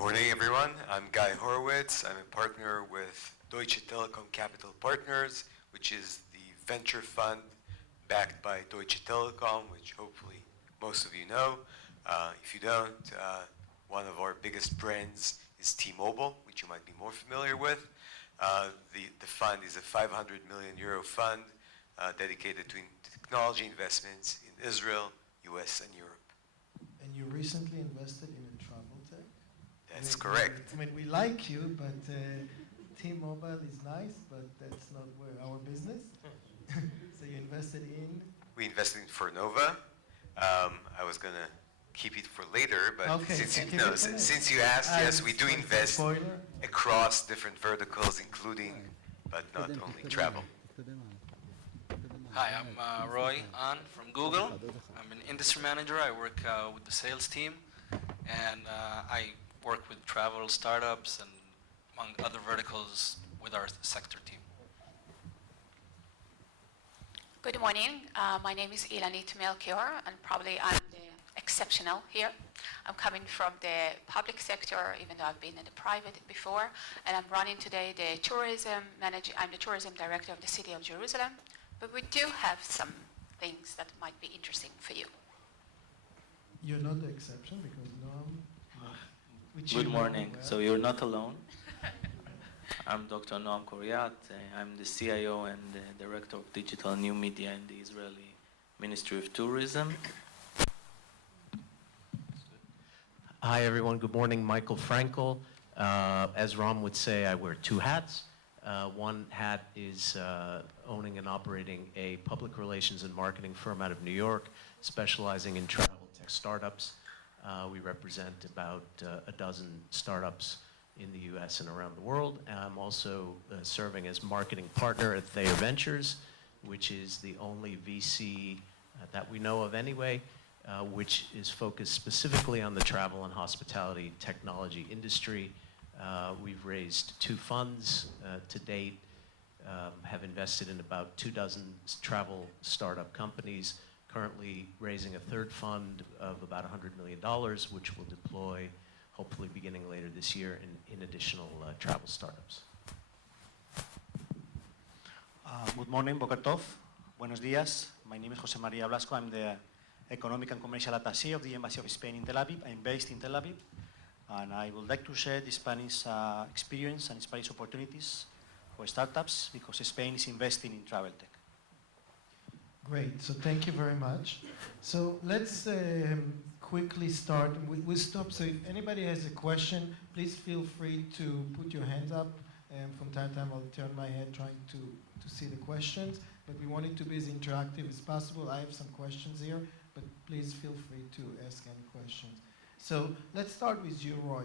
Morning, everyone. I'm Guy Horowitz. I'm a partner with Deutsche Telekom Capital Partners, which is the venture fund backed by Deutsche Telekom, which hopefully most of you know. If you don't, one of our biggest brands is T-Mobile, which you might be more familiar with. The fund is a 500 million euro fund dedicated to technology investments in Israel, US, and Europe. And you recently invested in a travel tech? That's correct. I mean, we like you, but T-Mobile is nice, but that's not our business. So you invested in? We invested in Fernova. I was going to keep it for later, but okay, since you asked, yes, we do invest across different verticals, including, but not only travel. Hi, I'm Roy An from Google. I'm an industry manager. I work with the sales team, and I work with travel startups and among other verticals with our sector team. Good morning. My name is Ilanit Melchior, and probably I'm the exceptional here. I'm coming from the public sector, even though I've been in the private before, and I'm running today the tourism manager. I'm the tourism director of the city of Jerusalem, but we do have some things that might be interesting for you. You're not the exception because Noam. Good morning. Well. So you're not alone. I'm Dr. Noam Koriat. I'm the CIO and the Director of Digital New Media in the Israeli Ministry of Tourism. Hi everyone, good morning. Michael Frenkel. As Ram would say, I wear two hats. One hat is owning and operating a public relations and marketing firm out of New York, specializing in travel tech startups. We represent about a dozen startups in the US and around the world. I'm also serving as marketing partner at Thayer Ventures, which is the only VC that we know of anyway, which is focused specifically on the travel and hospitality technology industry. We've raised 2 funds to date, have invested in about 24 travel startup companies, currently raising a 3rd fund of about $100 million, which will deploy hopefully beginning later this year in additional travel startups. Good morning, Boker Tov. Buenos días. My name is Jose Maria Blasco. I'm the Economic and Commercial Attaché of the Embassy of Spain in Tel Aviv. I'm based in Tel Aviv, and I would like to share the Spanish experience and Spanish opportunities for startups because Spain is investing in travel tech. Great, so thank you very much. So let's quickly start. We'll stop, so if anybody has a question, please feel free to put your hands up, and from time to time I'll turn my head trying to see the questions, but we want it to be as interactive as possible. I have some questions here, but please feel free to ask any questions. So let's start with you, Roy,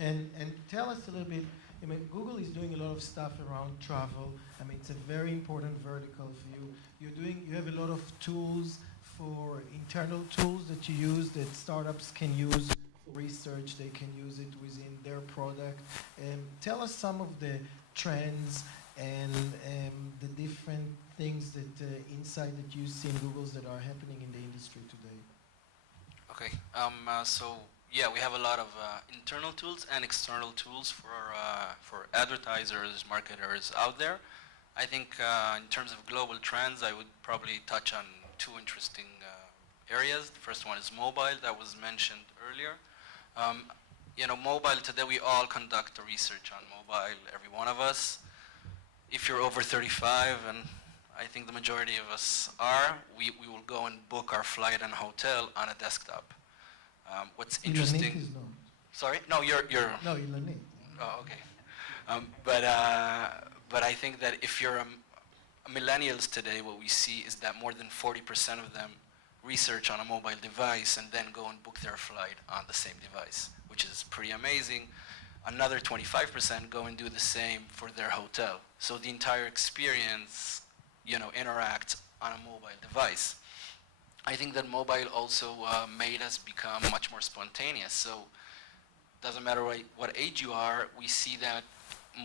and tell us a little bit. I mean, Google is doing a lot of stuff around travel. I mean, it's a very important vertical for you. You have a lot of tools for internal tools that you use that startups can use for research. They can use it within their product. Tell us some of the trends and the different things that insight that you see in Google's that are happening in the industry today. Okay. So yeah, we have a lot of internal tools and external tools for advertisers, marketers out there. I think in terms of global trends, I would probably touch on 2 interesting areas. The first one is mobile, that was mentioned earlier. You know, mobile, today we all conduct a research on mobile, every one of us. If you're over 35, and I think the majority of us are, we will go and book our flight and hotel on a desktop. What's interesting? Is not. Sorry? No, you're. No, Ilanit. Oh, okay. But I think that if you're millennials today, what we see is that more than 40% of them research on a mobile device and then go and book their flight on the same device, which is pretty amazing. Another 25% go and do the same for their hotel. So the entire experience, you know, interacts on a mobile device. I think that mobile also made us become much more spontaneous. So doesn't matter what age you are, we see that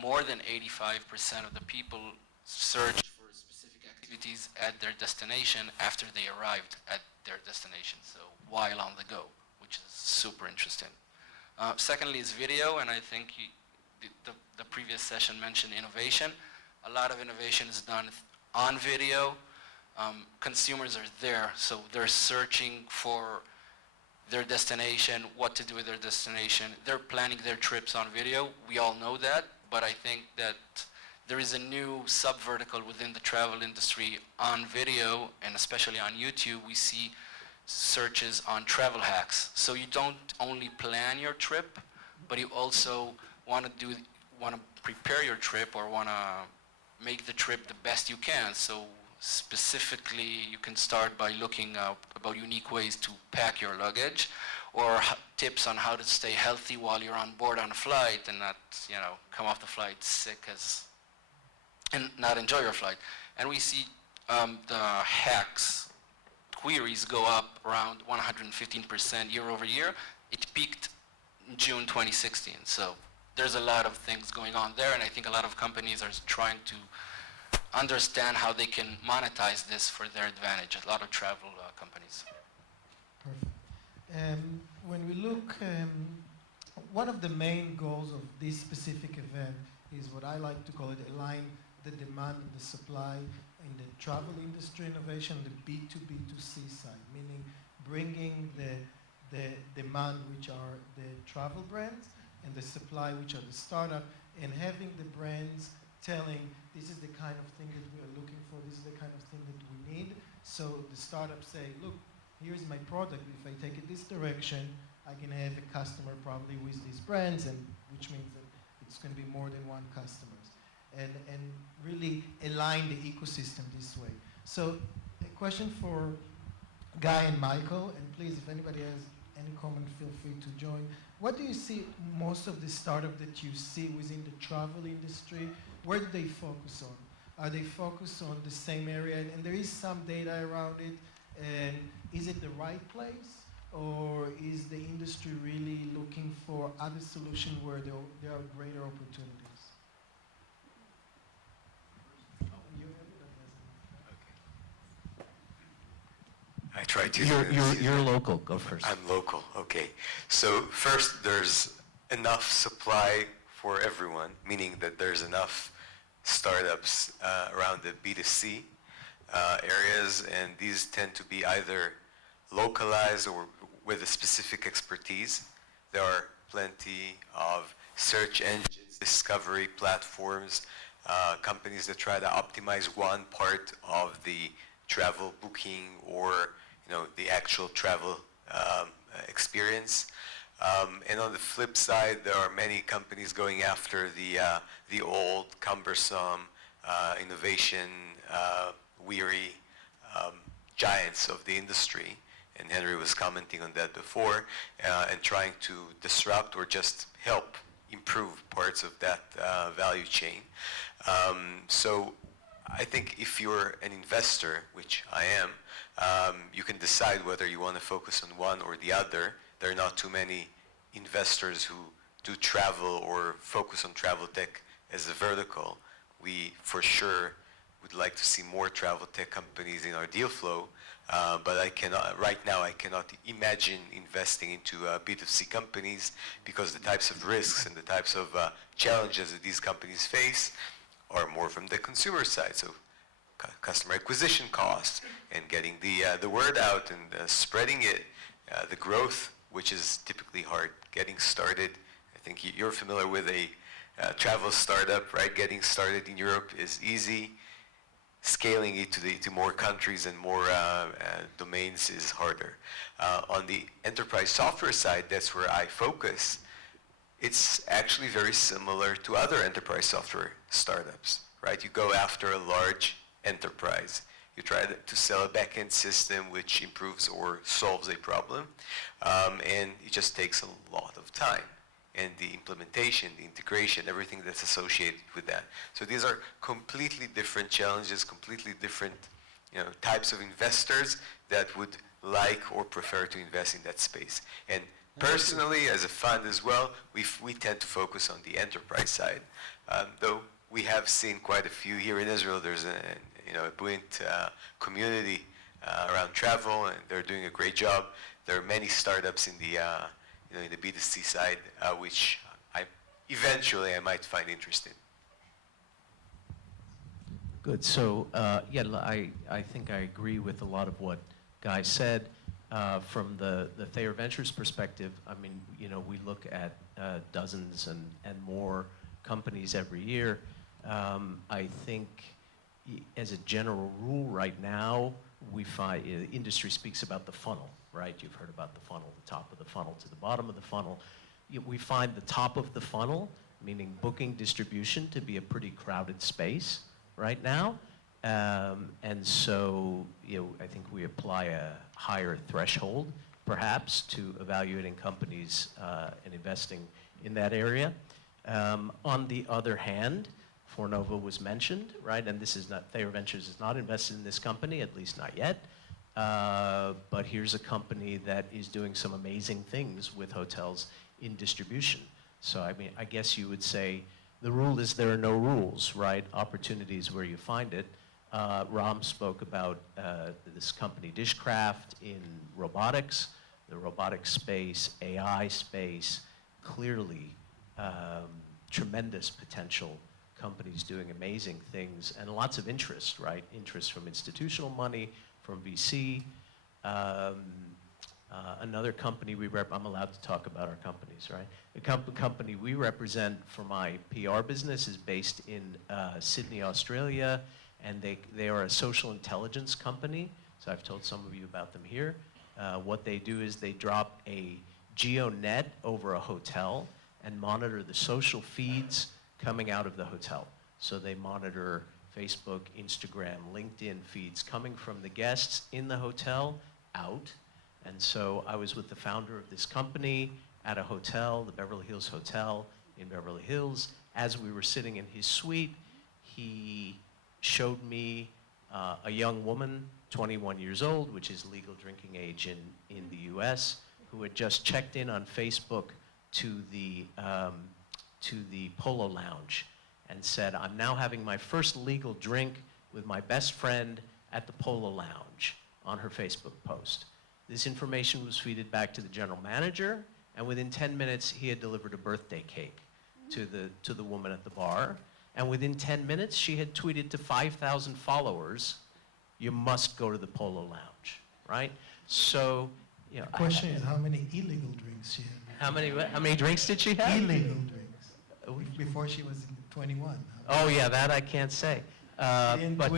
more than 85% of the people search for specific activities at their destination after they arrived at their destination, so while on the go, which is super interesting. Secondly is video, and I think the previous session mentioned innovation. A lot of innovation is done on video. Consumers are there, so they're searching for their destination, what to do with their destination. They're planning their trips on video. We all know that, but I think that there is a new sub-vertical within the travel industry on video, and especially on YouTube, we see searches on travel hacks. So you don't only plan your trip, but you also want to prepare your trip or want to make the trip the best you can. So specifically, you can start by looking about unique ways to pack your luggage, or tips on how to stay healthy while you're on board on a flight and not, come off the flight sick and not enjoy your flight. And we see the hacks queries go up around 115% year over year. It peaked in June 2016. So there's a lot of things going on there, and I think a lot of companies are trying to understand how they can monetize this for their advantage, a lot of travel companies. Perfect. When we look, one of the main goals of this specific event is what I like to call it align the demand and the supply in the travel industry innovation, the B2B2C side, meaning bringing the demand, which are the travel brands, and the supply, which are the startup, and having the brands telling this is the kind of thing that we are looking for, this is the kind of thing that we need. So the startups say, look, here's my product. If I take it this direction, I can have a customer probably with these brands, and which means that it's going to be more than one customer. And really align the ecosystem this way. So a question for Guy and Michael, and please, if anybody has any comment, feel free to join. What do you see most of the startup that you see within the travel industry? Where do they focus on? Are they focused on the same area? And there is some data around it. And is it the right place? Or is the industry really looking for other solutions where there are greater opportunities? I try to. You're local. Go first. I'm local. Okay. So first, there's enough supply for everyone, meaning that there's enough startups around the B2C areas, and these tend to be either localized or with a specific expertise. There are plenty of search engines, discovery platforms, companies that try to optimize one part of the travel booking or the actual travel experience. And on the flip side, there are many companies going after the old, cumbersome, innovation weary giants of the industry. And Henry was commenting on that before, and trying to disrupt or just help improve parts of that value chain. So I think if you're an investor, which I am, you can decide whether you want to focus on one or the other. There are not too many investors who do travel or focus on travel tech as a vertical. We, for sure, would like to see more travel tech companies in our deal flow, but right now I cannot imagine investing into B2C companies because the types of risks and the types of challenges that these companies face are more from the consumer side. So customer acquisition costs and getting the word out and spreading it, the growth, which is typically hard, getting started. I think you're familiar with a travel startup, right? Getting started in Europe is easy. Scaling it to more countries and more domains is harder. On the enterprise software side, that's where I focus. It's actually very similar to other enterprise software startups, right? You go after a large enterprise. You try to sell a back-end system which improves or solves a problem, and it just takes a lot of time. And the implementation, the integration, everything that's associated with that. So these are completely different challenges, completely different types of investors that would like or prefer to invest in that space. And personally, as a fund as well, we tend to focus on the enterprise side. Though we have seen quite a few here in Israel. There's a buoyant community around travel, and they're doing a great job. There are many startups in in the B2C side, which eventually I might find interesting. Good. So, I think I agree with a lot of what Guy said. From the Thayer Ventures perspective, I mean, we look at dozens and more companies every year. I think as a general rule right now, we find, the industry speaks about the funnel, right? You've heard about the funnel, the top of the funnel to the bottom of the funnel. We find the top of the funnel, meaning booking distribution, to be a pretty crowded space right now. And so, I think we apply a higher threshold, perhaps, to evaluating companies and investing in that area. On the other hand, Fornova was mentioned, right? And this is not, Thayer Ventures is not invested in this company, at least not yet. But here's a company that is doing some amazing things with hotels in distribution. So, I mean, I guess you would say the rule is there are no rules, right? Opportunities where you find it. Ram spoke about this company Dishcraft in robotics, the robotics space, AI space, clearly tremendous potential, companies doing amazing things, and lots of interest, right? Interest from institutional money, from VC. Another company I'm allowed to talk about our companies, right? The company we represent for my PR business is based in Sydney, Australia, and they are a social intelligence company. So I've told some of you about them here. What they do is they drop a GeoNet over a hotel and monitor the social feeds coming out of the hotel. So they monitor Facebook, Instagram, LinkedIn feeds coming from the guests in the hotel out. And so I was with the founder of this company at a hotel, the Beverly Hills Hotel in Beverly Hills. As we were sitting in his suite, he showed me a young woman, 21 years old, which is legal drinking age in the US, who had just checked in on Facebook to the Polo Lounge and said, I'm now having my first legal drink with my best friend at the Polo Lounge, on her Facebook post. This information was feeded back to the general manager, and within 10 minutes, he had delivered a birthday cake to the woman at the bar. And within 10 minutes, she had tweeted to 5,000 followers, you must go to the Polo Lounge, right? So, The question is how many illegal drinks she had. How many drinks did she have? Illegal drinks. Before she was 21. Oh yeah, that I can't say. But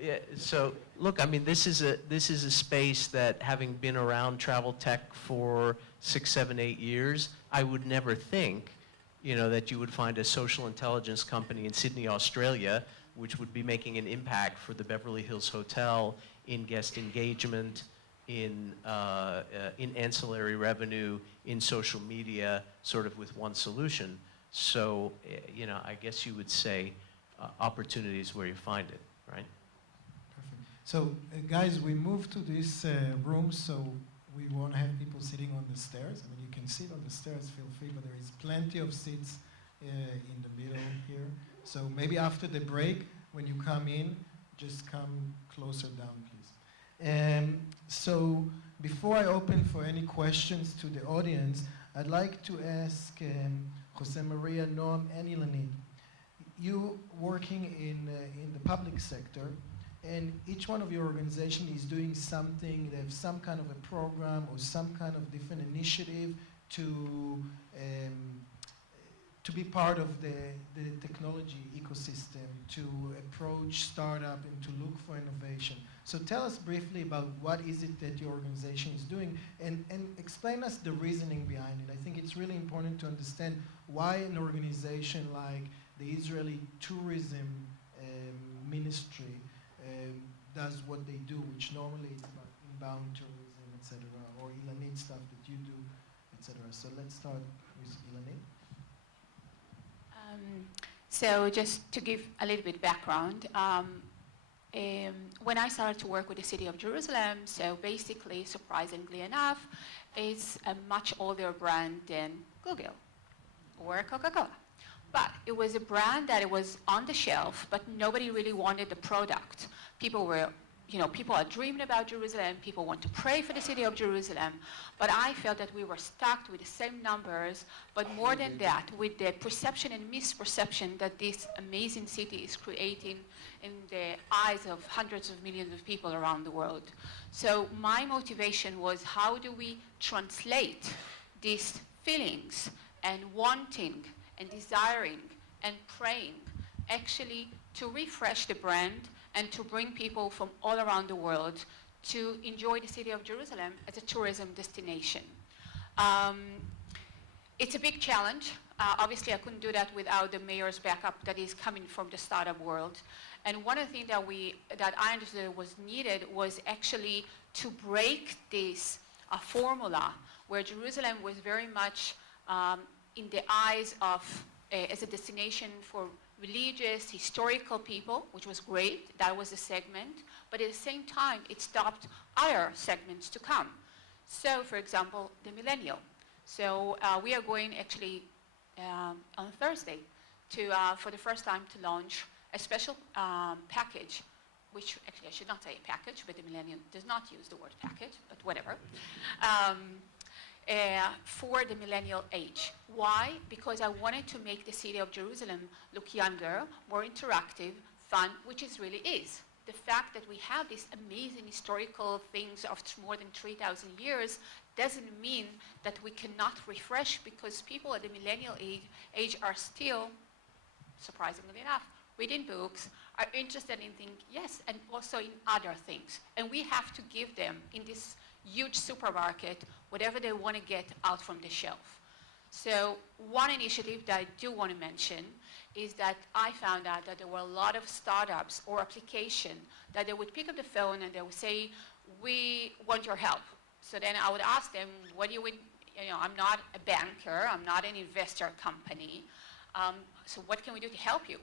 yeah, so look, I mean, this is a space that, having been around travel tech for 6, 7, 8 years, I would never think, that you would find a social intelligence company in Sydney, Australia, which would be making an impact for the Beverly Hills Hotel in guest engagement, in ancillary revenue, in social media, sort of with one solution. So, I guess you would say opportunities where you find it, right? Perfect. So, guys, we moved to this room, so we won't have people sitting on the stairs. I mean, you can sit on the stairs, feel free, but there is plenty of seats in the middle here. So maybe after the break, when you come in, just come closer down, please. So before I open for any questions to the audience, I'd like to ask Jose Maria, Noam, and Ilanit. You working in the public sector, and each one of your organization is doing something. They have some kind of a program or some kind of different initiative to be part of the technology ecosystem, to approach startup and to look for innovation. So tell us briefly about what is it that your organization is doing, and explain us the reasoning behind it. I think it's really important to understand why an organization like the Israeli Tourism Ministry does what they do, which normally is about inbound tourism, etc., or Ilanit stuff that you do, etc. So let's start with Ilanit. So just to give a little bit background, when I started to work with the city of Jerusalem, so basically, surprisingly enough, it's a much older brand than Google or Coca-Cola. But it was a brand that it was on the shelf, but nobody really wanted the product. People were people are dreaming about Jerusalem, people want to pray for the city of Jerusalem, but I felt that we were stuck with the same numbers, but more than that, with the perception and misperception that this amazing city is creating in the eyes of hundreds of millions of people around the world. So my motivation was, how do we translate these feelings and wanting and desiring and praying actually to refresh the brand and to bring people from all around the world to enjoy the city of Jerusalem as a tourism destination. It's a big challenge. Obviously, I couldn't do that without the mayor's backup that is coming from the startup world. And one of the things that I understood was needed was actually to break this formula where Jerusalem was very much in the eyes of as a destination for religious, historical people, which was great. That was a segment. But at the same time, it stopped other segments to come. So, for example, the millennial. So we are going actually on Thursday to, for the first time, to launch a special package, which actually I should not say a package, but the millennial does not use the word package, but whatever. For the millennial age. Why? Because I wanted to make the city of Jerusalem look younger, more interactive, fun, which it really is. The fact that we have these amazing historical things of more than 3,000 years doesn't mean that we cannot refresh, because people at the millennial age are still, surprisingly enough, reading books, are interested in things, yes, and also in other things. And we have to give them in this huge supermarket whatever they want to get out from the shelf. So one initiative that I do want to mention is that I found out that there were a lot of startups or applications that they would pick up the phone and they would say, we want your help. So then I would ask them, what do you, I'm not a banker, I'm not an investor company, so what can we do to help you?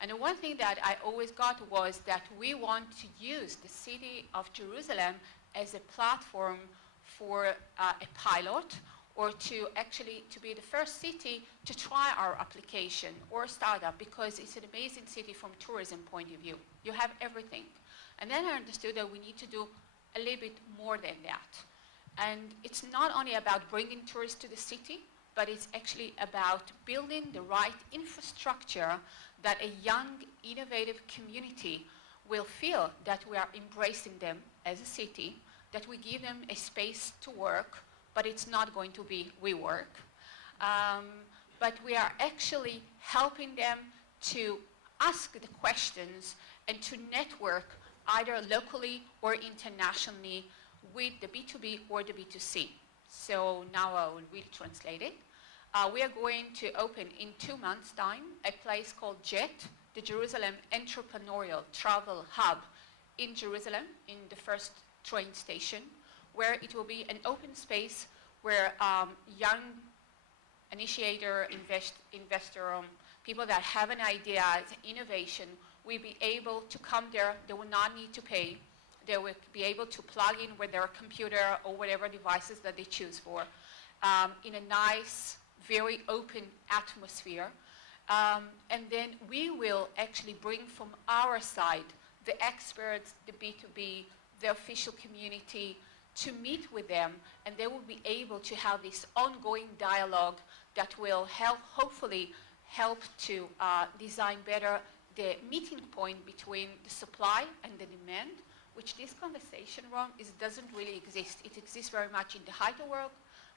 And the one thing that I always got was that we want to use the city of Jerusalem as a platform for a pilot, or to actually to be the first city to try our application or startup, because it's an amazing city from tourism point of view. You have everything. And then I understood that we need to do a little bit more than that. And it's not only about bringing tourists to the city, but it's actually about building the right infrastructure that a young, innovative community will feel that we are embracing them as a city, that we give them a space to work, but it's not going to be we work. But we are actually helping them to ask the questions and to network either locally or internationally with the B2B or the B2C. So now I will really translate it. We are going to open in 2 months' time a place called JET, the Jerusalem Entrepreneurial Travel Hub in Jerusalem, in the first train station, where it will be an open space where young initiator, investor, people that have an idea, innovation, will be able to come there. They will not need to pay. They will be able to plug in with their computer or whatever devices that they choose for in a nice, very open atmosphere. And then we will actually bring from our side the experts, the B2B, the official community, to meet with them, and they will be able to have this ongoing dialogue that will help, hopefully, help to design better the meeting point between the supply and the demand, which this conversation room doesn't really exist. It exists very much in the high-tech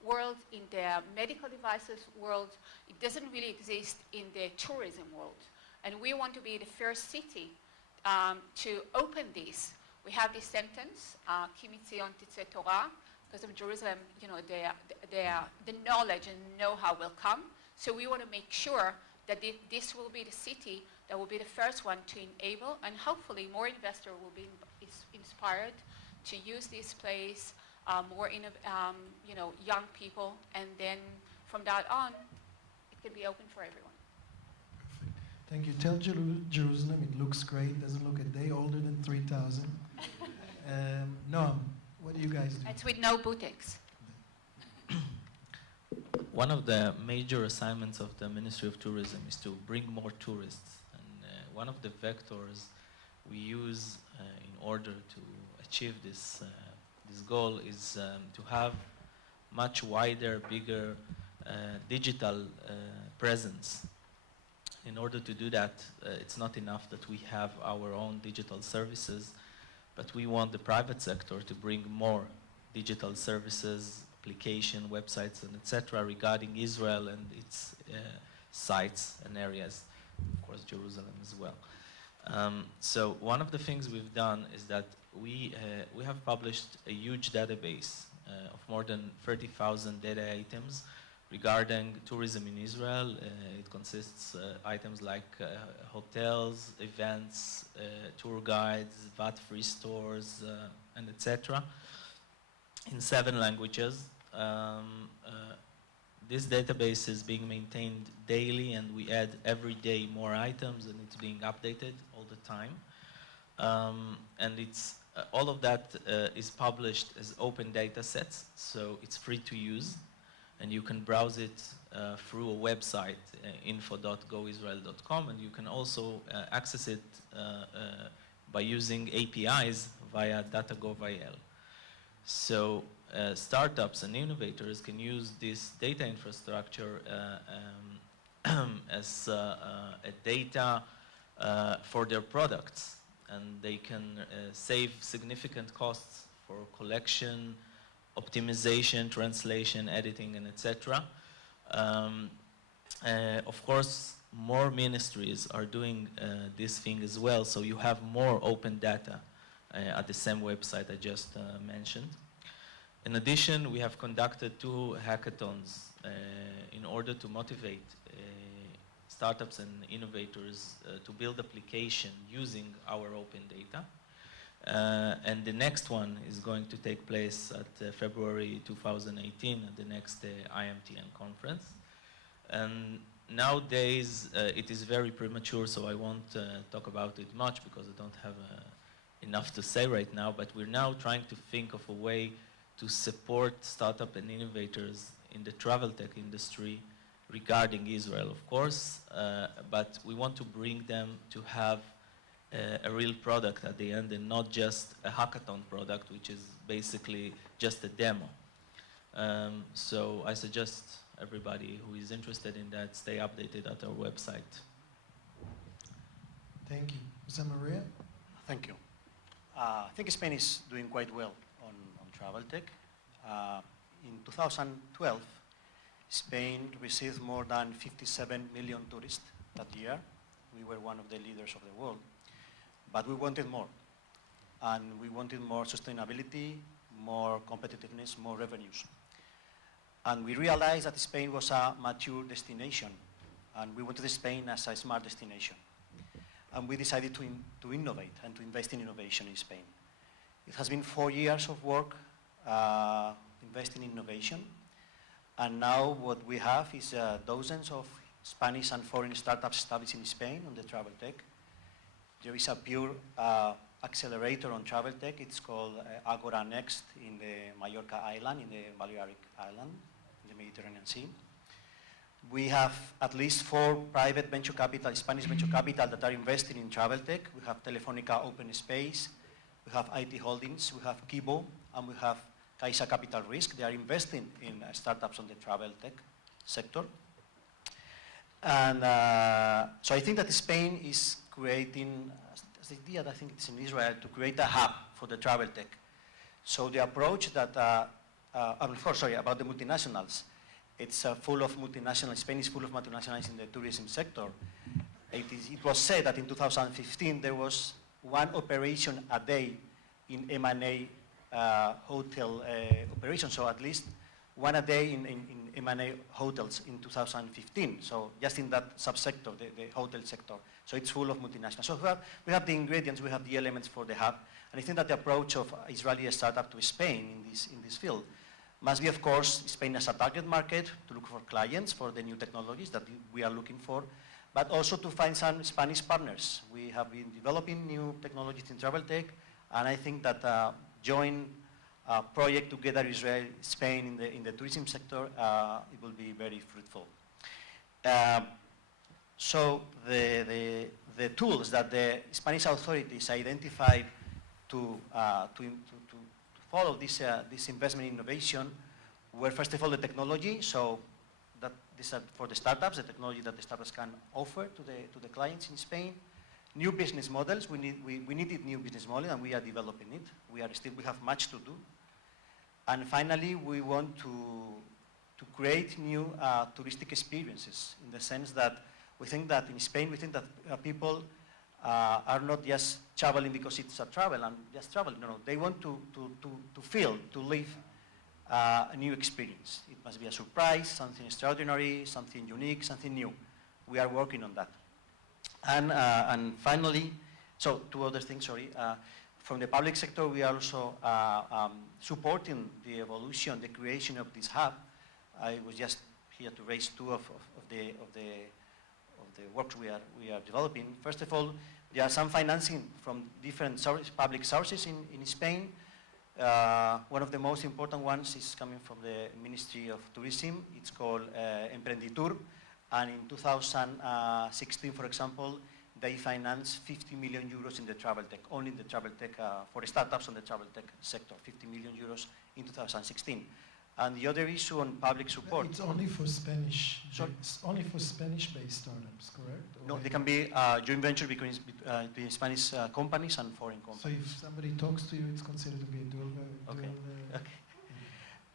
world, in the medical devices world. It doesn't really exist in the tourism world. And we want to be the first city to open this. We have this sentence, Ki mitzion titzeh Torah, because of Jerusalem, the knowledge and know-how will come. So we want to make sure that this will be the city that will be the first one to enable, and hopefully more investors will be inspired to use this place, more young people, and then from that on, it can be open for everyone. Perfect. Thank you. Tell Jerusalem it looks great, doesn't look a day older than 3,000. Noam, what do you guys do? It's with no boutiques. One of the major assignments of the Ministry of Tourism is to bring more tourists. And one of the vectors we use in order to achieve this, this goal is to have much wider, bigger digital presence. In order to do that, it's not enough that we have our own digital services, but we want the private sector to bring more digital services, application, websites, and etc. regarding Israel and its sites and areas, of course Jerusalem as well. So one of the things we've done is that we have published a huge database of more than 30,000 data items regarding tourism in Israel. It consists items like hotels, events, tour guides, VAT-free stores, and etc. in 7 languages. This database is being maintained daily, and we add every day more items, and it's being updated all the time. And it's all of that is published as open data sets, so it's free to use, and you can browse it through a website, info.goisrael.com, and you can also access it by using APIs via DataGov.il. So startups and innovators can use this data infrastructure as a data for their products, and they can save significant costs for collection, optimization, translation, editing, and etc. Of course, more ministries are doing this thing as well, so you have more open data at the same website I just mentioned. In addition, we have conducted 2 hackathons in order to motivate startups and innovators to build application using our open data. And the next one is going to take place at February 2018 at the next IMTN conference. And nowadays, it is very premature, so I won't talk about it much because I don't have enough to say right now, but we're now trying to think of a way to support startup and innovators in the travel tech industry regarding Israel, of course, but we want to bring them to have a real product at the end and not just a hackathon product, which is basically just a demo. So I suggest everybody who is interested in that stay updated at our website. Thank you. Jose Maria? Thank you. I think Spain is doing quite well on travel tech. In 2012, Spain received more than 57 million tourists that year. We were one of the leaders of the world. But we wanted more. And we wanted more sustainability, more competitiveness, more revenues. And we realized that Spain was a mature destination, and we wanted Spain as a smart destination. And we decided to innovate and to invest in innovation in Spain. It has been 4 years of work investing in innovation, and now what we have is dozens of Spanish and foreign startups established in Spain on the travel tech. There is a pure accelerator on travel tech. It's called Agora Next in the Mallorca island, in the Balearic Island, in the Mediterranean Sea. We have at least 4 private venture capital, Spanish venture capital that are investing in travel tech. We have Telefónica Open Space, we have IT Holdings, we have Kibo, and we have Caixa Capital Risk. They are investing in startups on the travel tech sector. And so I think that Spain is creating, the idea that I think it's in Israel, to create a hub for the travel tech. So the approach that, about the multinationals. It's full of multinationals. Spain is full of multinationals in the tourism sector. It was said that in 2015 there was 1 operation a day in M&A hotel operation, so at least 1 a day in M&A hotels in 2015. So just in that subsector, the hotel sector. So it's full of multinationals. So we have the ingredients, we have the elements for the hub. And I think that the approach of Israeli startup to Spain in this field must be, of course, Spain as a target market to look for clients for the new technologies that we are looking for, but also to find some Spanish partners. We have been developing new technologies in travel tech, and I think that joint project together Israel, Spain in the tourism sector, it will be very fruitful. So the tools that the Spanish authorities identified to follow this investment in innovation were, first of all, the technology. So that these are for the startups, the technology that the startups can offer to the clients in Spain. New business models. We needed new business models, and we are developing it. We have much to do. And finally, we want to create new touristic experiences, in the sense that we think that in Spain, people are not just traveling because it's a travel and just travel. No, they want to feel, to live a new experience. It must be a surprise, something extraordinary, something unique, something new. We are working on that. And finally, so two other things, sorry. From the public sector, we are also supporting the evolution, the creation of this hub. I was just here to raise two of the works we are developing. First of all, there are some financing from different public sources in Spain. One of the most important ones is coming from the Ministry of Tourism. It's called Emprenditur. And in 2016, for example, they financed 50 million euros in the travel tech, only in the travel tech, for startups on the travel tech sector, 50 million euros in 2016. And the other issue on public support. It's only for Spanish. Sorry? It's only for Spanish-based startups, correct? No, they can be joint venture between Spanish companies and foreign companies. So if somebody talks to you, it's considered to be a dual. Okay.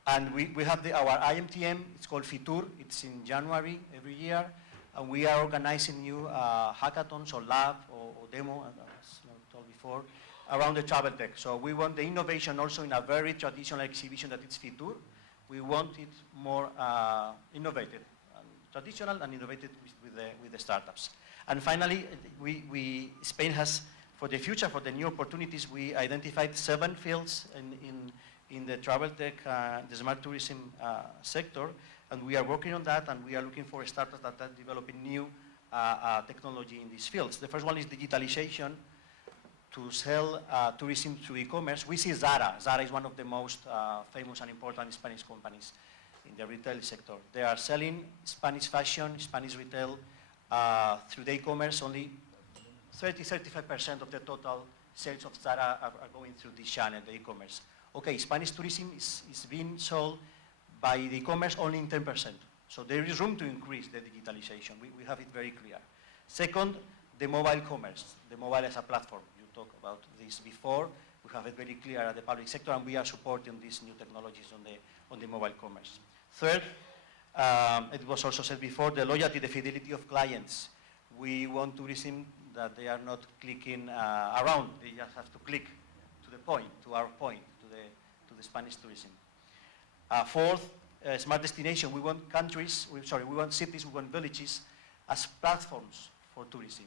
And we have our IMTM, it's called Fitur, it's in January every year, and we are organizing new hackathons or lab or demo, as told before, around the travel tech. So we want the innovation also in a very traditional exhibition that it's Fitur. We want it more innovative, traditional and innovative with the startups. And finally, Spain has, for the future, for the new opportunities, we identified 7 fields in the travel tech, the smart tourism sector, and we are working on that, and we are looking for startups that are developing new technology in these fields. The first one is digitalization, to sell tourism through e-commerce. We see Zara. Zara is one of the most famous and important Spanish companies in the retail sector. They are selling Spanish fashion, Spanish retail through the e-commerce. Only 30-35% of the total sales of Zara are going through this channel, the e-commerce. Okay, Spanish tourism is being sold by the e-commerce only in 10%. So there is room to increase the digitalization. We have it very clear. Second, the mobile commerce, the mobile as a platform. You talked about this before. We have it very clear at the public sector, and we are supporting these new technologies on the mobile commerce. Third, it was also said before, the loyalty, the fidelity of clients. We want tourism that they are not clicking around. They just have to click to the point, to our point, to the Spanish tourism. Fourth, smart destination. We want we want cities, we want villages as platforms for tourism.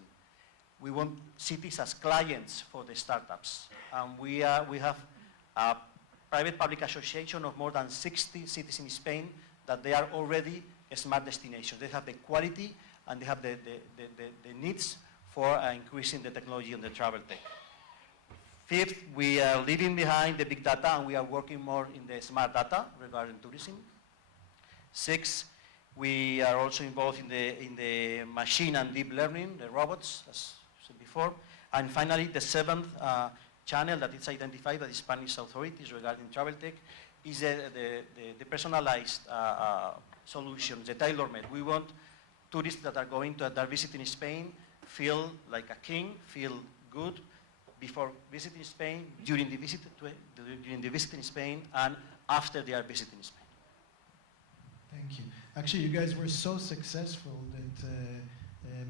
We want cities as clients for the startups. We have a private-public association of more than 60 cities in Spain that they are already smart destinations. They have the quality and they have the needs for increasing the technology on the travel tech. Fifth, we are leaving behind the big data, and we are working more in the smart data regarding tourism. Sixth, we are also involved in the machine and deep learning, the robots, as said before. And finally, the seventh channel that is identified by the Spanish authorities regarding travel tech is the personalized solutions, the tailor-made. We want tourists that are visiting Spain feel like a king, feel good before visiting Spain, during the visit in Spain, and after they are visiting Spain. Thank you. Actually, you guys were so successful that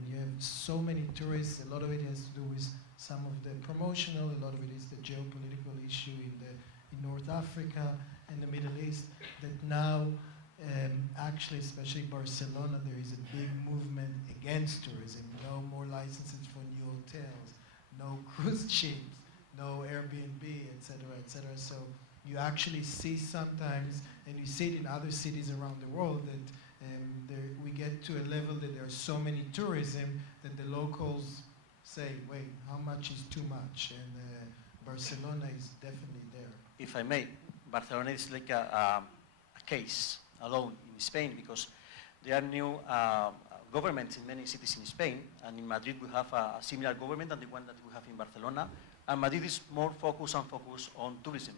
you have so many tourists. A lot of it has to do with some of the promotional, a lot of it is the geopolitical issue in North Africa and the Middle East, that now actually, especially Barcelona, there is a big movement against tourism. No more licenses for new hotels, no cruise ships, no Airbnb, etc., etc. So you actually see sometimes, and you see it in other cities around the world, that we get to a level that there are so many tourism that the locals say, wait, how much is too much? And Barcelona is definitely there. If I may, Barcelona is like a case alone in Spain, because there are new governments in many cities in Spain, and in Madrid we have a similar government than the one that we have in Barcelona. And Madrid is more focused on tourism.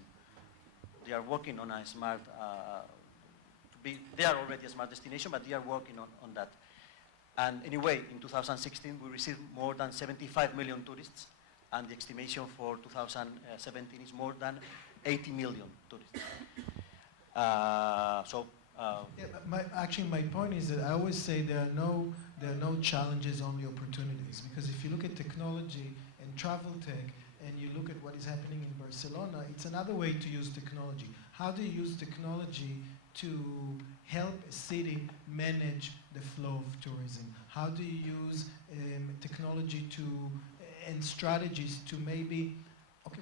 They are working on a smart, they are already a smart destination, but they are working on that. And anyway, in 2016, we received more than 75 million tourists, and the estimation for 2017 is more than 80 million tourists. Yeah, but actually, my point is that I always say there are no challenges, only opportunities. Because if you look at technology and travel tech, and you look at what is happening in Barcelona, it's another way to use technology. How do you use technology to help a city manage the flow of tourism? How do you use technology and strategies to maybe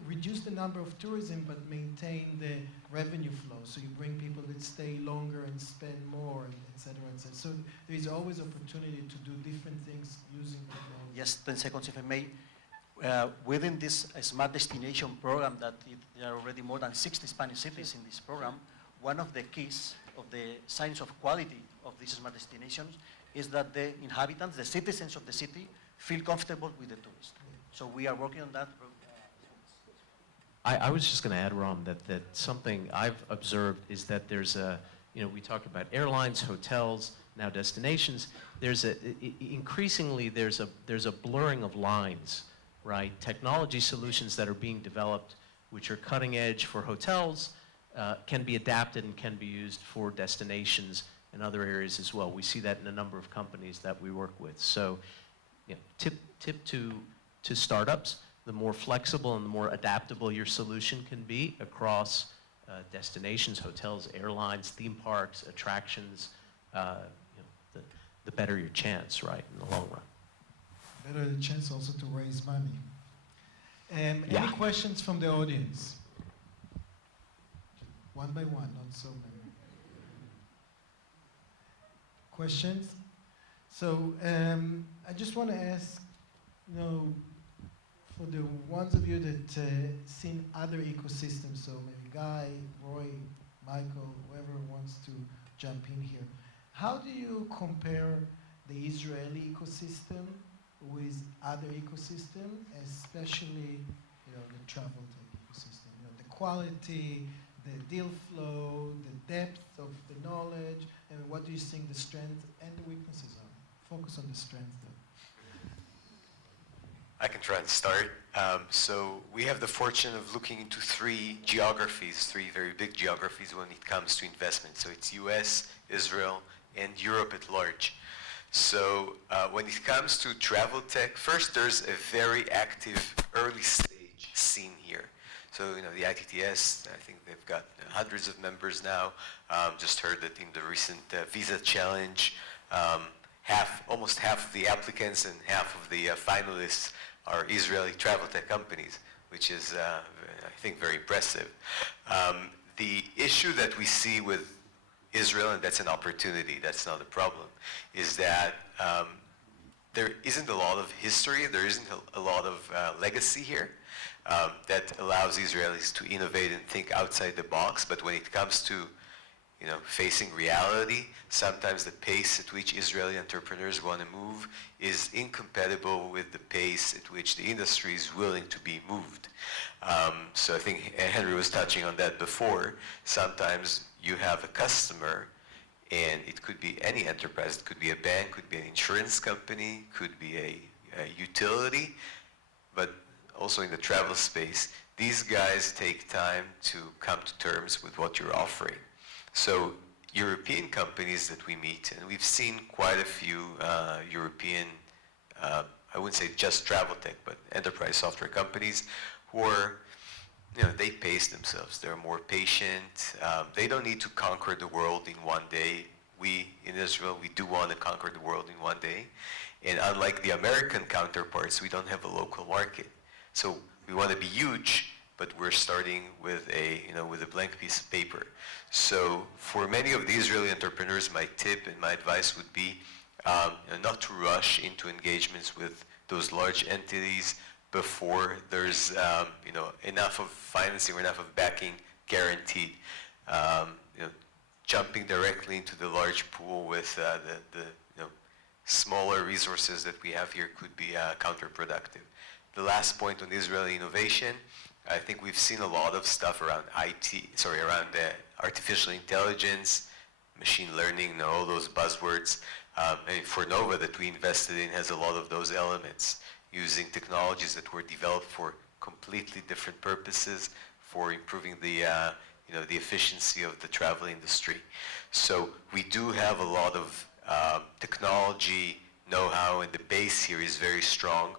reduce the number of tourism but maintain the revenue flow? So you bring people that stay longer and spend more, et cetera, et cetera. So there is always opportunity to do different things using technology. Yes, 10 seconds if I may. Within this smart destination program there are already more than 60 Spanish cities in this program, one of the keys of the signs of quality of these smart destinations is that the inhabitants, the citizens of the city, feel comfortable with the tourists. So we are working on that. I was just going to add, Ram, that something I've observed is that there's we talked about airlines, hotels, now destinations. Increasingly there's a blurring of lines, right? Technology solutions that are being developed, which are cutting edge for hotels, can be adapted and can be used for destinations and other areas as well. We see that in a number of companies that we work with. So, tip to startups: the more flexible and the more adaptable your solution can be across destinations, hotels, airlines, theme parks, attractions, the better your chance, right, in the long run. Better the chance also to raise money. Any questions from the audience? One by one, not so many. Questions? So I just want to ask, for the ones of you that seen other ecosystems, so maybe Guy, Roy, Michael, whoever wants to jump in here. How do you compare the Israeli ecosystem with other ecosystems, especially the travel tech ecosystem? The quality, the deal flow, the depth of the knowledge, and what do you think the strengths and the weaknesses are? Focus on the strengths though. I can try and start. So we have the fortune of looking into three very big geographies when it comes to investment. So it's US, Israel, and Europe at large. So when it comes to travel tech, first there's a very active early stage scene here. So the ITTS, I think they've got hundreds of members now. Just heard that in the recent visa challenge, almost half of the applicants and half of the finalists are Israeli travel tech companies, which is, I think, very impressive. The issue that we see with Israel, and that's an opportunity, that's not a problem, is that there isn't a lot of history, there isn't a lot of legacy here that allows Israelis to innovate and think outside the box. But when it comes to facing reality, sometimes the pace at which Israeli entrepreneurs want to move is incompatible with the pace at which the industry is willing to be moved. So I think Henry was touching on that before. Sometimes you have a customer, and it could be any enterprise. It could be a bank, could be an insurance company, could be a utility, but also in the travel space, these guys take time to come to terms with what you're offering. So European companies that we meet, and we've seen quite a few European, I wouldn't say just travel tech, but enterprise software companies who are, they pace themselves. They're more patient. They don't need to conquer the world in one day. We, in Israel, we do want to conquer the world in one day. And unlike the American counterparts, we don't have a local market. So we want to be huge, but we're starting with a blank piece of paper. So for many of the Israeli entrepreneurs, my tip and my advice would be not to rush into engagements with those large entities before there's enough of financing or enough of backing guaranteed. Jumping directly into the large pool with the smaller resources that we have here could be counterproductive. the last point on Israeli innovation, I think we've seen a lot of stuff around around artificial intelligence, machine learning, all those buzzwords. And Fornova that we invested in has a lot of those elements, using technologies that were developed for completely different purposes, for improving the efficiency of the travel industry. So we do have a lot of technology know-how, and the base here is very strong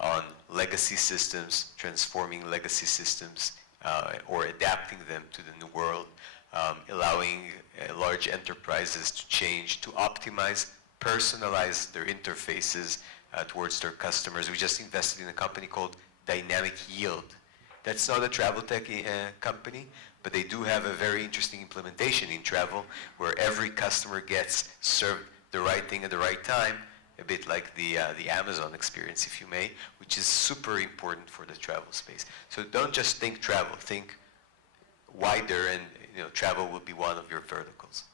on legacy systems, transforming legacy systems, or adapting them to the new world, allowing large enterprises to change, to optimize, personalize their interfaces towards their customers. We just invested in a company called Dynamic Yield. That's not a travel tech company, but they do have a very interesting implementation in travel where every customer gets served the right thing at the right time, a bit like the Amazon experience, if you may, which is super important for the travel space. So don't just think travel, think wider, and travel will be one of your verticals.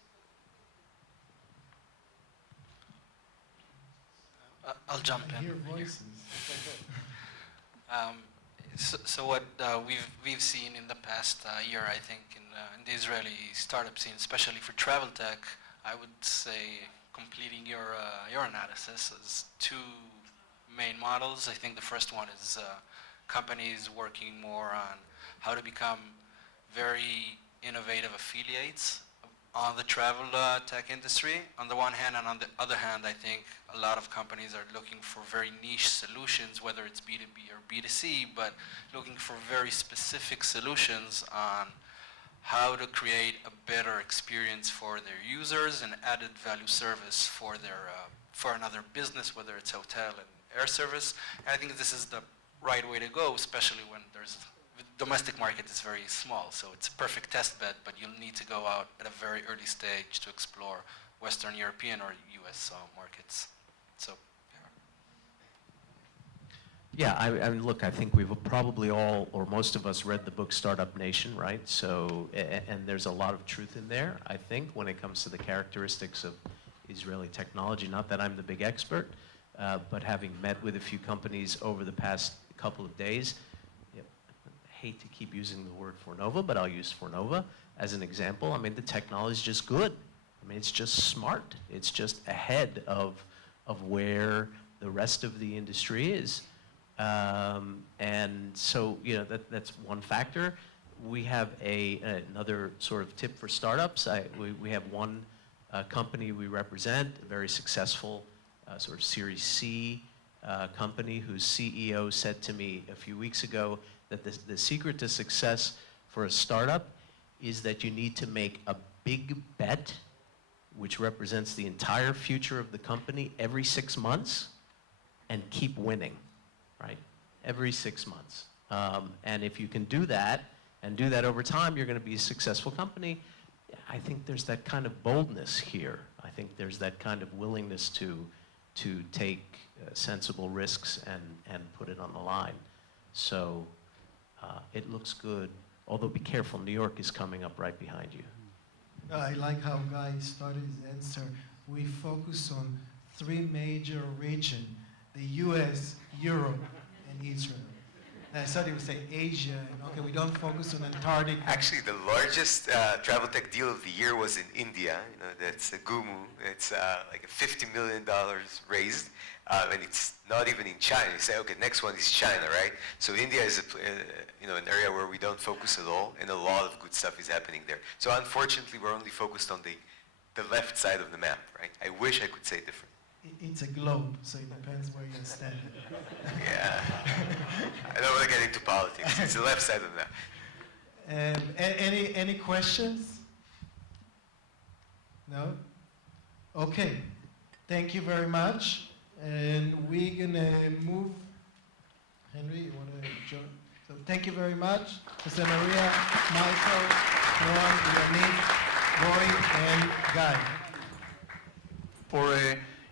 I'll jump I in. hear here. voices. So what we've seen in the past year, I think, in the Israeli startup scene, especially for travel tech, I would say, completing your analysis, is two main models. I think the first one is companies working more on how to become very innovative affiliates on the travel tech industry on the one hand, and on the other hand, I think a lot of companies are looking for very niche solutions, whether it's B2B or B2C, but looking for very specific solutions on how to create a better experience for their users and added value service for their for another business, whether it's hotel and air service. And I think this is the right way to go, especially when the domestic market is very small, so it's a perfect test bed, but you'll need to go out at a very early stage to explore Western European or US markets. So, Yeah, I mean, look, I think we've probably all, or most of us, read the book Startup Nation, right? So, and there's a lot of truth in there, I think, when it comes to the characteristics of Israeli technology. Not that I'm the big expert, but having met with a few companies over the past couple of days, I hate to keep using the word Fornova, but I'll use Fornova as an example. I mean, the technology is just good. I mean, it's just smart. It's just ahead of where the rest of the industry is. And so, that's one factor. We have another sort of tip for startups. We have one company we represent, a very successful sort of Series C company whose CEO said to me a few weeks ago that the secret to success for a startup is that you need to make a big bet, which represents the entire future of the company, every 6 months, and keep winning, right? Every 6 months. And if you can do that, and do that over time, you're going to be a successful company. I think there's that kind of boldness here. I think there's that kind of willingness to take sensible risks and put it on the line. So it looks good, although be careful, New York is coming up right behind you. I like how Guy started his answer. We focus on 3 major regions, the US, Europe, and Israel. And I thought he would say Asia, and okay, we don't focus on Antarctica. Actually, the largest travel tech deal of the year was in India. That's Gumu. It's like a $50 million raised, and it's not even in China. You say, okay, next one is China, right? So India is an area where we don't focus at all, and a lot of good stuff is happening there. So unfortunately, we're only focused on the left side of the map, right? I wish I could say different. It's a globe, so it depends where you stand. Yeah. I don't want to get into politics. It's the left side of that. Any questions? No? Okay. Thank you very much. And we're going to move. Henry, you want to join? So thank you very much. Jose Maria, Michael, Noam, Yannick, Roy, and Guy. For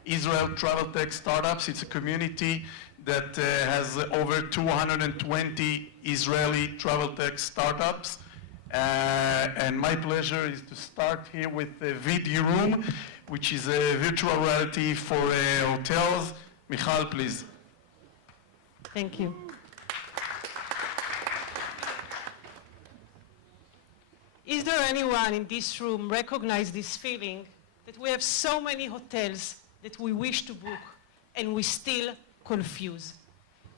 Israel Travel Tech Startups. It's a community that has over 220 Israeli travel tech startups. And my pleasure is to start here with the VD Room, which is a virtual reality for hotels. Michal, please. Thank you. Is there anyone in this room recognize this feeling that we have so many hotels that we wish to book and we still confuse?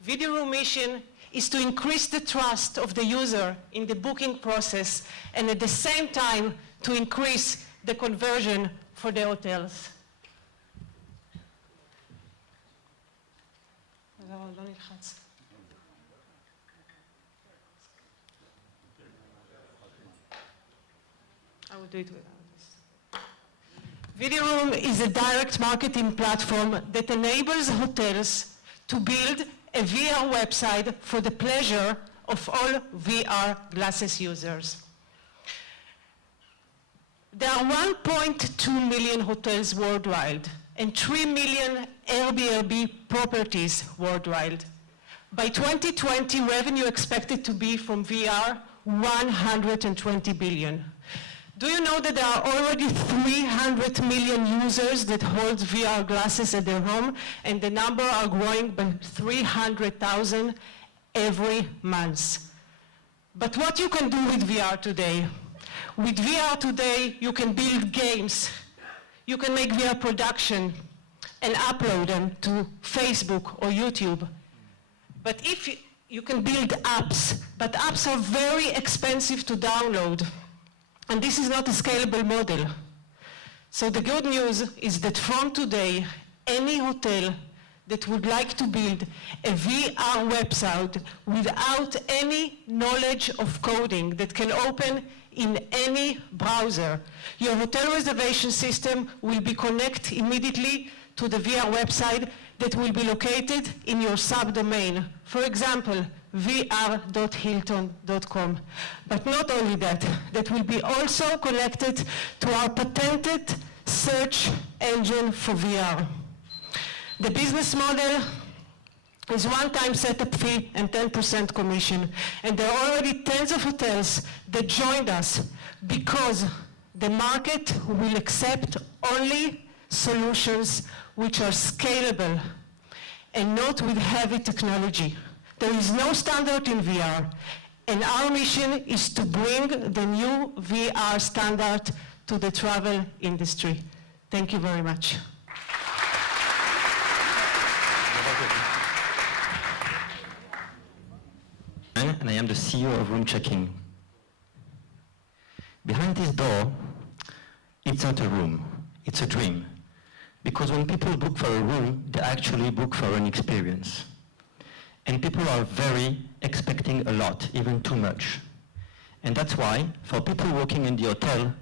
Video Room mission is to increase the trust of the user in the booking process and at the same time to increase the conversion for the hotels. I will do it without this. Video Room is a direct marketing platform that enables hotels to build a VR website for the pleasure of all VR glasses users. There are 1.2 million hotels worldwide and 3 million Airbnb properties worldwide. By 2020, revenue expected to be from VR 120 billion. Do you know that there are already 300 million users that hold VR glasses at their home, and the number are growing by 300,000 every month? But what you can do with VR today? With VR today, you can build games. You can make VR production and upload them to Facebook or YouTube. But if you can build apps, but apps are very expensive to download. And this is not a scalable model. So the good news is that from today, any hotel that would like to build a VR website without any knowledge of coding that can open in any browser, your hotel reservation system will be connected immediately to the VR website that will be located in your subdomain. For example, vr.hilton.com. But not only that, that will be also connected to our patented search engine for VR. The business model is one-time setup fee and 10% commission. And there are already tens of hotels that joined us because the market will accept only solutions which are scalable and not with heavy technology. There is no standard in VR, and our mission is to bring the new VR standard to the travel industry. Thank you very much. And I am the CEO of Room Checking. Behind this door, it's not a room, it's a dream. Because when people book for a room, they actually book for an experience. And people are very expecting a lot, even too much. And that's why, for people working in the hotel,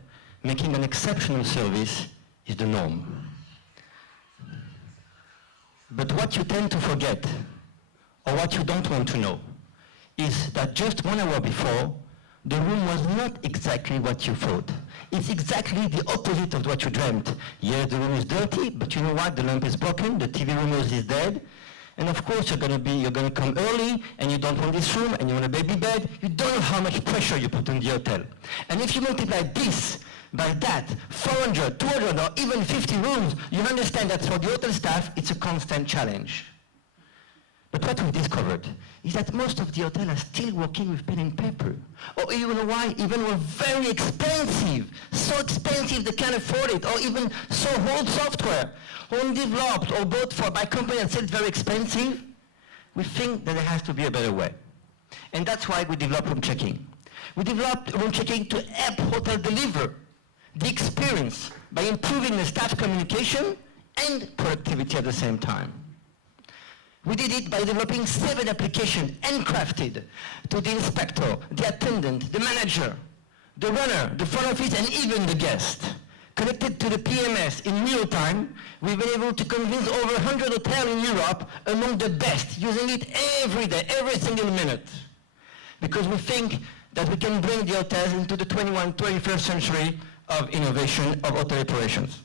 making an exceptional service is the norm. But what you tend to forget, or what you don't want to know, is that just 1 hour before, the room was not exactly what you thought. It's exactly the opposite of what you dreamt. Yes, the room is dirty, but you know what? The lamp is broken, the TV remote is dead, and of course you're gonna come early, and you don't want this room, and you want a baby bed. You don't know how much pressure you put on the hotel. And if you multiply this by that, 400, 200, or even 50 rooms, you understand that for the hotel staff, it's a constant challenge. But what we've discovered is that most of the hotels are still working with pen and paper. Or even why? Even were very expensive. So expensive they can't afford it. Or even so old software, undeveloped or bought by companies and still very expensive. We think that there has to be a better way. And that's why we developed Room Checking. We developed Room Checking to help hotels deliver the experience by improving the staff communication and productivity at the same time. We did it by developing 7 applications handcrafted to the inspector, the attendant, the manager, the runner, the front office, and even the guest. Connected to the PMS in real time, we've been able to convince over 100 hotels in Europe among the best, using it every day, every single minute. Because we think that we can bring the hotels into the 21st century of innovation of hotel operations.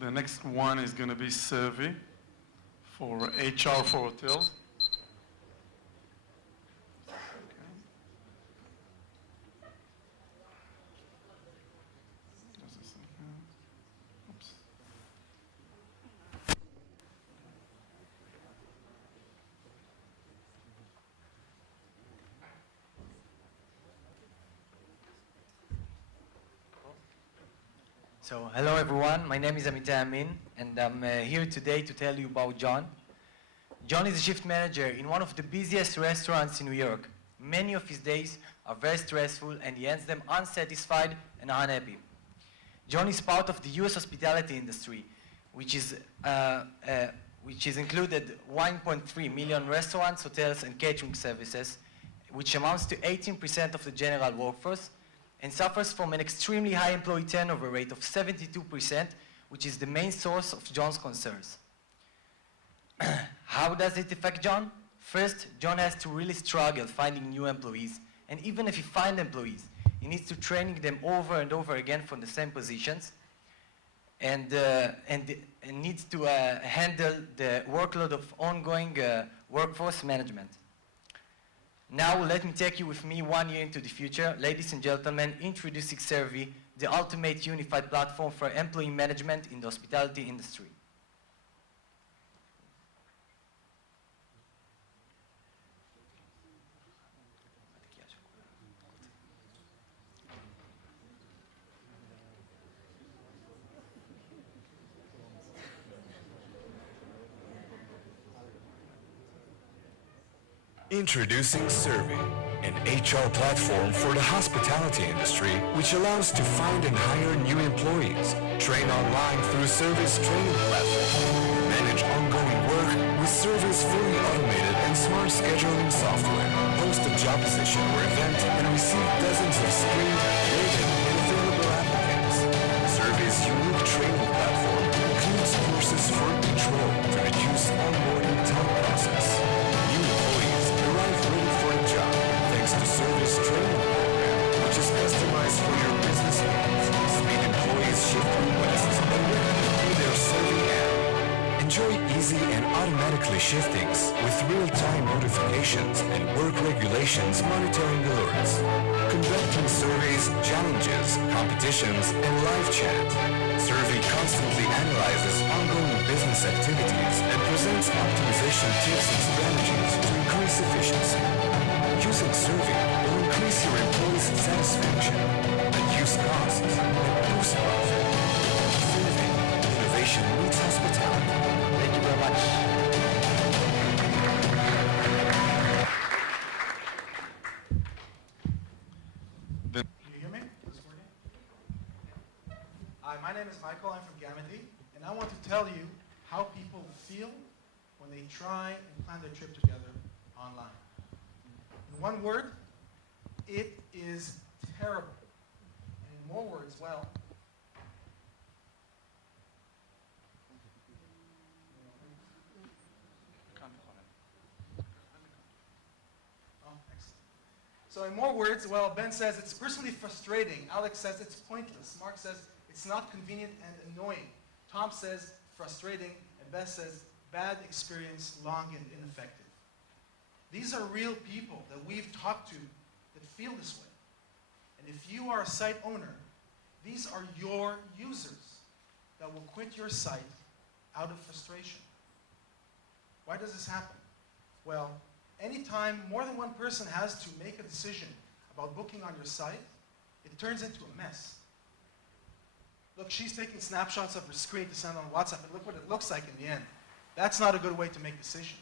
The next one is going to be survey for HR for hotels. So, hello everyone, my name is Amitai Amin, and I'm here today to tell you about John. John is a shift manager in one of the busiest restaurants in New York. Many of his days are very stressful, and he ends them unsatisfied and unhappy. John is part of the US hospitality industry, which is included 1.3 million restaurants, hotels, and catering services, which amounts to 18% of the general workforce, and suffers from an extremely high employee turnover rate of 72%, which is the main source of John's concerns. How does it affect John? First, John has to really struggle finding new employees, and even if he finds employees, he needs to train them over and over again from the same positions, and needs to handle the workload of ongoing workforce management. Now let me take you with me 1 year into the future. Ladies and gentlemen, introducing Survey, the ultimate unified platform for employee management in the hospitality industry. Introducing Survey, an HR platform for the hospitality industry which allows to find and hire new employees, train online through Survey's training platform, manage ongoing work with Survey's fully automated and smart scheduling software, post a job position or event, and receive dozens of screened, rated, and available applicants. Survey's unique training platform includes courses for each role to reduce onboarding time process. New employees arrive ready for a job thanks to Survey's training program, which is customized for your business needs. Speed employees shift requests and record through their Survey app. Enjoy easy and automatically shiftings with real-time notifications and work regulations monitoring alerts. Conducting surveys, challenges, competitions, and live chat. Survey constantly analyzes ongoing business activities and presents optimization tips and strategies to increase efficiency. Using Survey will increase your employees' satisfaction, reduce costs, and boost profit. Survey, innovation meets hospitality. Thank you very much. Can you hear me? Is this working? Hi, my name is Michael. I'm from Gamity, and I want to tell you how people feel when they try and plan their trip together online. In one word, it is terrible. And in more words, well, so in more words, well, Ben says it's personally frustrating. Alex says it's pointless. Mark says it's not convenient and annoying. Tom says frustrating. And Beth says bad experience, long and ineffective. These are real people that we've talked to that feel this way. And if you are a site owner, these are your users that will quit your site out of frustration. Why does this happen? Well, anytime more than one person has to make a decision about booking on your site, it turns into a mess. Look, she's taking snapshots of her screen to send on WhatsApp, and look what it looks like in the end. That's not a good way to make decisions.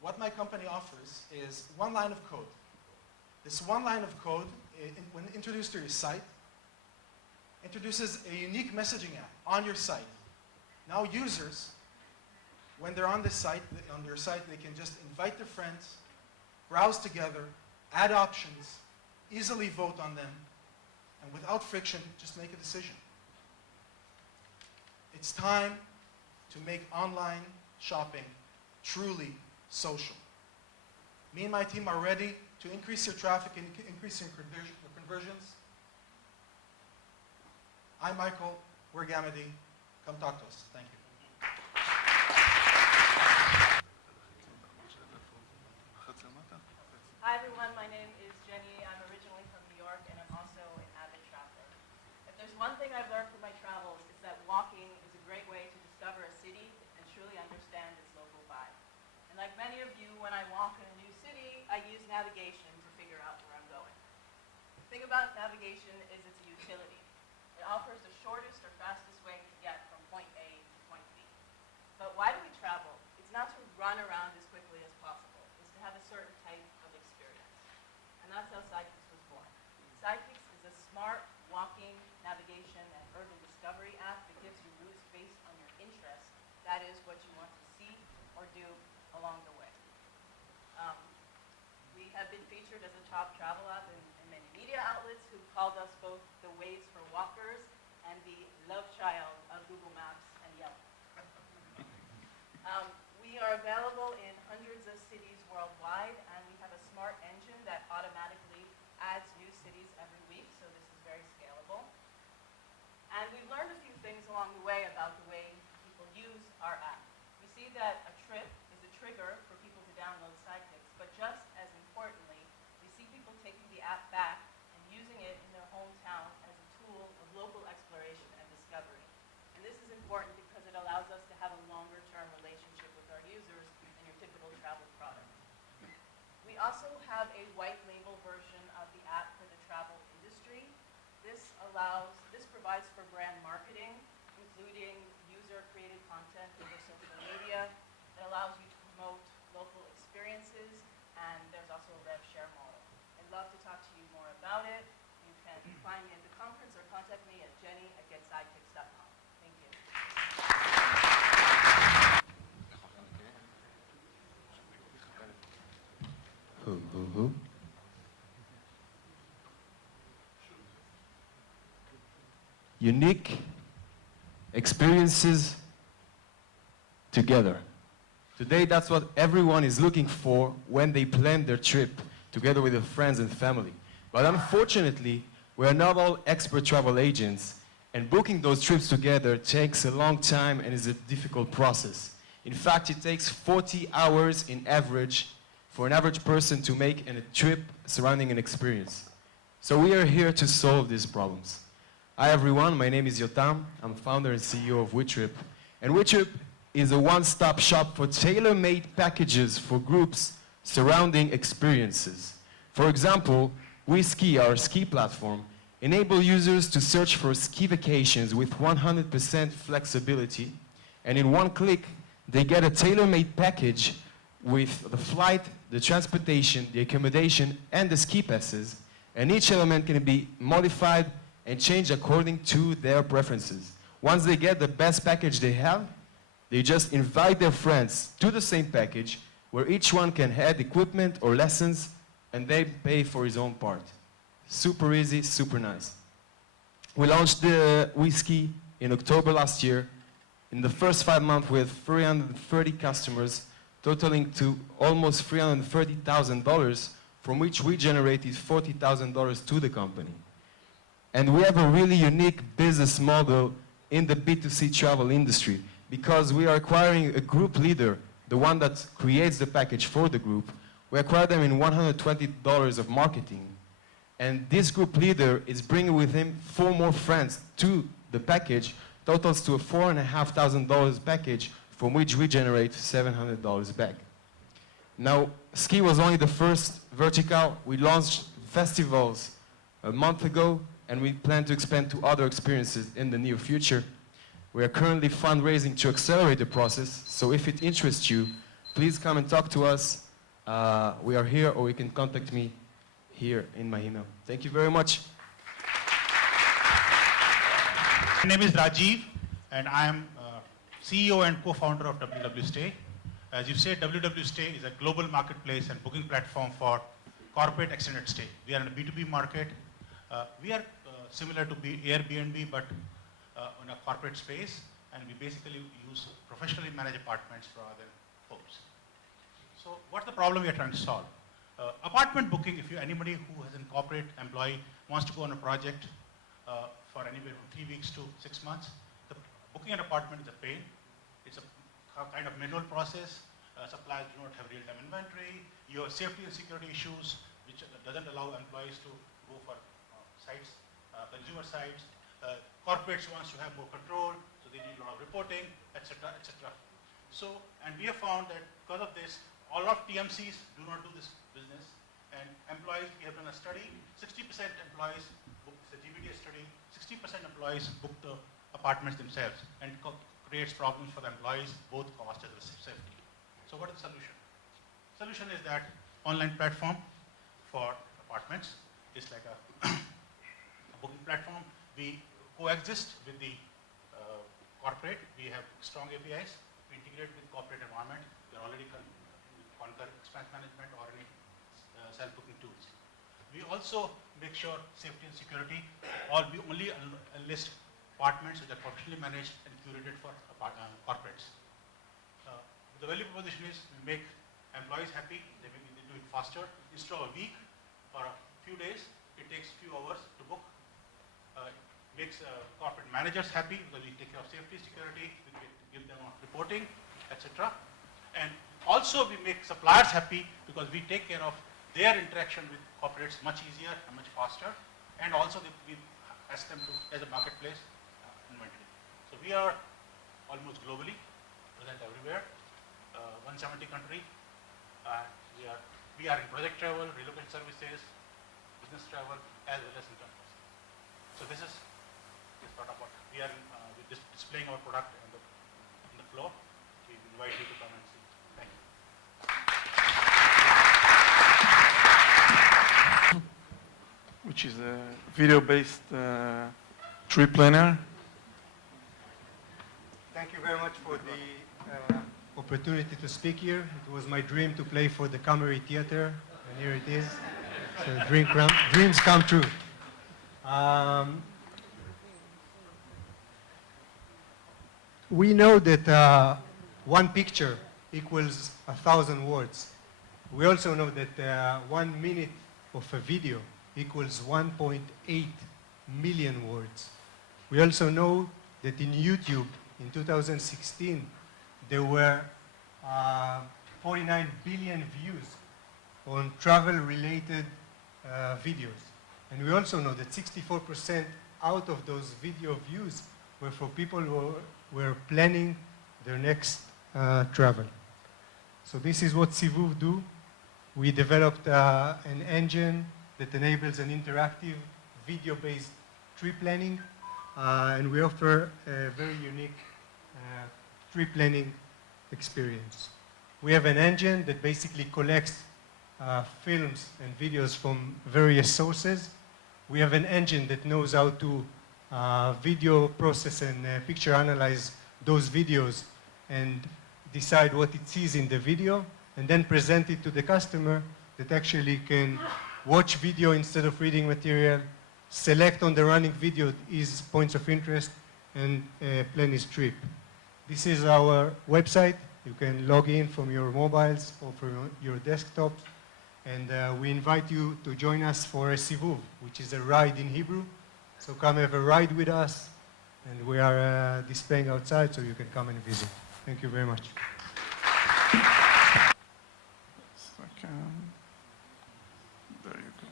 What my company offers is one line of code. This one line of code, when introduced to your site, introduces a unique messaging app on your site. Now users, when they're on this site, on your site, they can just invite their friends, browse together, add options, easily vote on them, and without friction, just make a decision. It's time to make online shopping truly social. Me and my team are ready to increase your traffic and increase your conversions. I'm Michael, we're Gamity. Come talk to us. Thank you. Hi everyone, my name is Jenny. I'm originally from New York and I'm also an avid traveler. If there's one thing I've learned from my travels, it's that walking is a great way to discover a city and truly understand its local vibe. And like many of you, when I walk in a new city, I use navigation to figure out where I'm going. The thing about navigation is it's a utility. It offers the shortest or fastest way to get from point A to point B. But why do we travel? It's not to run around as quickly as possible. It's to have a certain type of experience. And that's how Sidekicks was born. Sidekicks is a smart walking, navigation, and urban discovery app that gives you routes based on your interests. That is what you want to see or do along the way. We have been featured as a top travel app in many media outlets who called us both the Waves for Walkers and the love child of Google Maps and Yelp. We are available in hundreds of cities worldwide, and we have a smart engine that automatically adds new cities every week, so this is very scalable. And we've learned a few things along the way about the way people use our app. We see that a trip is a trigger for people to download Sidekicks, but just as importantly, we see people taking the app back and using it in their hometown as a tool of local exploration and discovery. And this is important because it allows us to have a longer-term relationship with our users than your typical travel product. We also have a white label version of the app for the travel industry. This provides for brand marketing, including user-created content over social media. It allows you to promote local experiences, and there's also a rev share model. I'd love to talk to you more about it. You can find me at the conference or contact me at jenny@getsidekicks.com. Thank you. Who? Unique experiences together. Today, that's what everyone is looking for when they plan their trip together with their friends and family. But unfortunately, we are not all expert travel agents, and booking those trips together takes a long time and is a difficult process. In fact, it takes 40 hours in average for an average person to make a trip surrounding an experience. So we are here to solve these problems. Hi everyone, my name is Yotam. I'm founder and CEO of WeTrip. And WeTrip is a one-stop shop for tailor-made packages for groups surrounding experiences. For example, WeSki, our ski platform, enable users to search for ski vacations with 100% flexibility, and in one click, they get a tailor-made package with the flight, the transportation, the accommodation, and the ski passes, and each element can be modified and changed according to their preferences. Once they get the best package they have, they just invite their friends to the same package, where each one can add equipment or lessons, and they pay for his own part. Super easy, super nice. We launched the WeSki in October last year. In the first 5 months, we had 330 customers, totaling to almost $330,000, from which we generated $40,000 to the company. And we have a really unique business model in the B2C travel industry, because we are acquiring a group leader, the one that creates the package for the group. We acquire them in $120 of marketing. And this group leader is bringing with him 4 more friends to the package, totals to a $4,500 package, from which we generate $700 back. Now, ski was only the first vertical. We launched festivals a month ago, and we plan to expand to other experiences in the near future. We are currently fundraising to accelerate the process, so if it interests you, please come and talk to us. We are here, or you can contact me here in my email. Thank you very much. My name is Rajiv, and I am CEO and co-founder of WWStay. As you said, WWStay is a global marketplace and booking platform for corporate extended stay. We are in a B2B market. We are similar to Airbnb, but in a corporate space, and we basically use professionally managed apartments rather than homes. So what's the problem we are trying to solve? Apartment booking, if anybody who has a corporate employee wants to go on a project for anywhere from 3 weeks to 6 months, booking an apartment is a pain. It's a kind of manual process. Suppliers do not have real-time inventory. You have safety and security issues, which doesn't allow employees to go for sites, consumer sites. Corporates wants to have more control, so they need a lot of reporting, etc., etc. So, and we have found that because of this, all of TMCs do not do this business, And employees, we have done a study, 60% employees book, it's a GBD study, 60% employees book the apartments themselves, and creates problems for the employees, both cost as well as safety. So what is the solution? Solution is that online platform for apartments is like a booking platform. We coexist with the corporate. We have strong APIs. We integrate with corporate environment. We're already Concur expense management or any self-booking tools. We also make sure safety and security. We only list apartments which are professionally managed and curated for corporates. The value proposition is we make employees happy. They do it faster. Instead of a week or a few days, it takes a few hours to book. Makes corporate managers happy because we take care of safety, security, we give them reporting, etc. And also we make suppliers happy because we take care of their interaction with corporates much easier and much faster. And also we ask them to, as a marketplace, inventory. So we are almost globally present everywhere, 170 countries. We are in project travel, relocation services, business travel, as well as in campus. So this is sort of what we are we're just displaying our product on the floor. We invite you to come and see. Thank you. Which is a video-based trip planner. Thank you very much for the opportunity to speak here. It was my dream to play for the Camry Theater, and here it is. So dreams come true. We know that one picture equals 1,000 words. We also know that 1 minute of a video equals 1.8 million words. We also know that in YouTube in 2016 there were 49 billion views on travel-related videos. And we also know that 64% out of those video views were for people who were planning their next travel. So this is what Sivuv do. We developed an engine that enables an interactive video-based trip planning, and we offer a very unique trip planning experience. We have an engine that basically collects films and videos from various sources. We have an engine that knows how to video process and picture analyze those videos and decide what it sees in the video, and then present it to the customer that actually can watch video instead of reading material, select on the running video his points of interest, and plan his trip. This is our website. You can log in from your mobiles or from your desktops, and we invite you to join us for a Sivuv, which is a ride in Hebrew. So come have a ride with us, and we are displaying outside so you can come and visit. Thank you very much. There you go.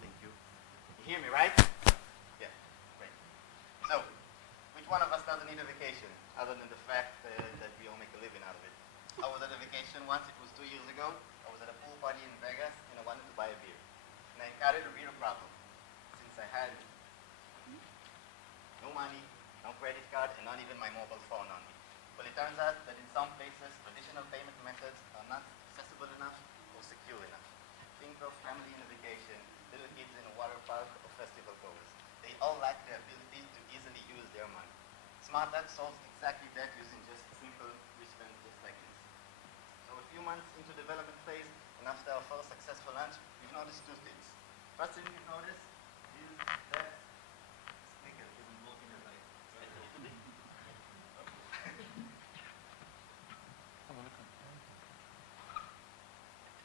Thank you. You hear me, right? Yeah, great. So, which one of us doesn't need a vacation, other than the fact that we all make a living out of it? I was at a vacation once, it was 2 years ago. I was at a pool party in Vegas, and I wanted to buy a beer. And I encountered a real problem. I had no money, no credit card, and not even my mobile phone on me. But it turns out that in some places, traditional payment methods are not accessible enough or secure enough. Think of family in a vacation, little kids in a water park, or festival goers. They all lack the ability to easily use their money. SmartTag solves exactly that using just simple wristbands just like this. So a few months into development phase, and after our first successful launch, we've noticed two things. First thing we've noticed is that speaker isn't working as I expected it to be.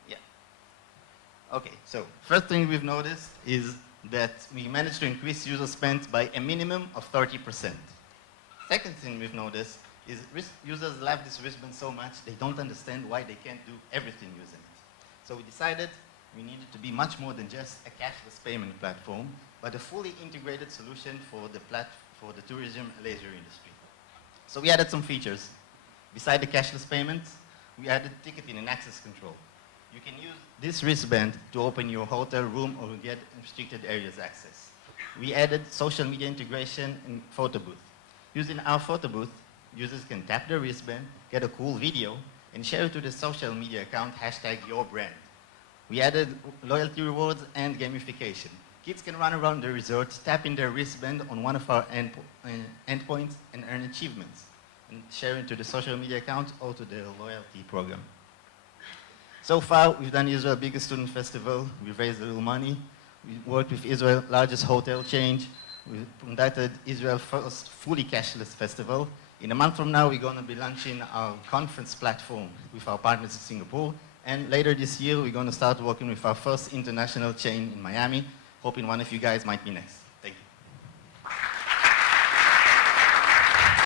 Yeah. Okay, so first thing we've noticed is that we managed to increase user spend by a minimum of 30%. Second thing we've noticed is users love this wristband so much they don't understand why they can't do everything using it. So we decided we needed to be much more than just a cashless payment platform, but a fully integrated solution for the tourism and leisure industry. So we added some features. Beside the cashless payments, we added ticketing and access control. You can use this wristband to open your hotel room or get restricted areas access. We added social media integration and photo booth. Using our photo booth, users can tap the wristband, get a cool video, and share it to the social media account, #YourBrand. We added loyalty rewards and gamification. Kids can run around the resort, tap in their wristband on one of our endpoints and earn achievements, and share it to the social media account or to the loyalty program. So far, we've done Israel's biggest student festival. We've raised a little money. We worked with Israel's largest hotel chain. We conducted Israel's first fully cashless festival. In a month from now, we're going to be launching our conference platform with our partners in Singapore. And later this year, we're going to start working with our first international chain in Miami, hoping one of you guys might be next.